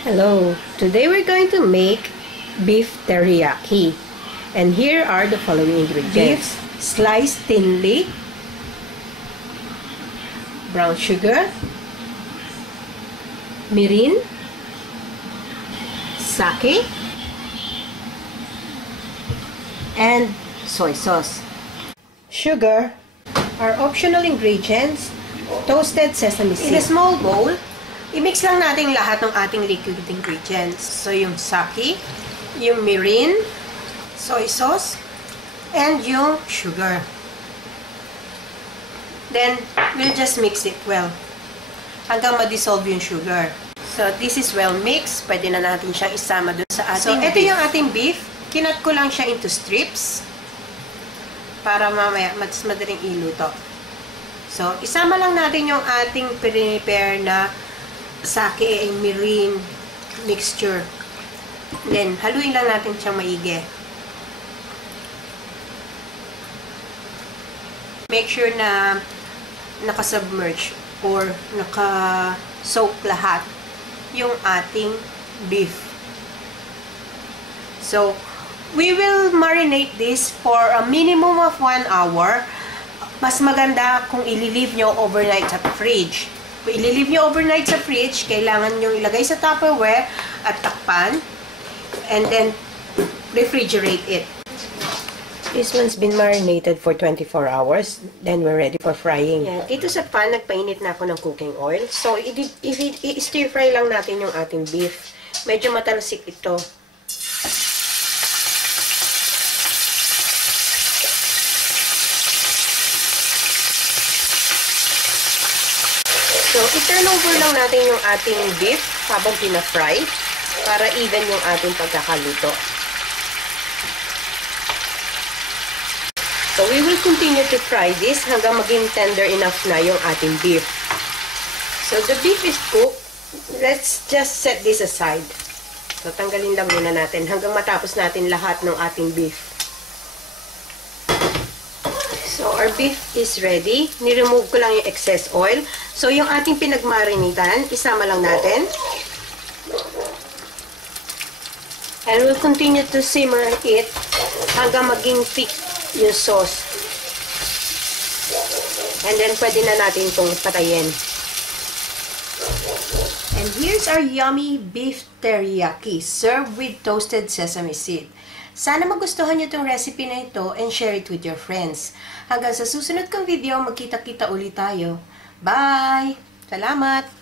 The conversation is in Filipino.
Hello, today we're going to make beef teriyaki. And here are the following ingredients. Beef sliced thinly, brown sugar, mirin, sake, and soy sauce. Sugar are optional ingredients, toasted sesame seed. In a small bowl, i-mix lang natin lahat ng ating liquid ingredients. So, yung sake, yung mirin, soy sauce, and yung sugar. Then, we'll just mix it well hanggang ma-dissolve yung sugar. So, this is well mixed. Pwede na natin siyang isama dun sa ating beef. So, ito yung ating beef. Kinat ko lang siya into strips para mamaya mas madaling iluto. So, isama lang natin yung ating prepare na sake and mirin mixture. Then, haluin lang natin siyang maigi. Make sure na naka-submerge or naka-soak lahat yung ating beef. So, we will marinate this for a minimum of 1 hour. Mas maganda kung ililive nyo overnight sa fridge. Kung ililive nyo overnight sa fridge, kailangan nyo ilagay sa Tupperware at takpan. And then, refrigerate it. This one's been marinated for 24 hours. Then, we're ready for frying. Yan. Dito sa pan, nagpainit na ako ng cooking oil. So, i-stir fry lang natin yung ating beef. Medyo matalsik ito. So, i-turn over lang natin yung ating beef habang pina-fry para even yung ating pagkakaluto. So, we will continue to fry this hanggang maging tender enough na yung ating beef. So, the beef is cooked. Let's just set this aside. So, tanggalin lang muna natin hanggang matapos natin lahat ng ating beef. So, our beef is ready. Ni-remove ko lang yung excess oil. So, yung ating pinagmarinitan, isama lang natin. And we'll continue to simmer it hanggang maging thick yung sauce. And then, pwede na natin itong patayin. And here's our yummy beef teriyaki served with toasted sesame seed. Sana magustuhan nyo itong recipe na ito and share it with your friends. Hanggang sa susunod kong video, magkita-kita ulit tayo. Bye! Salamat!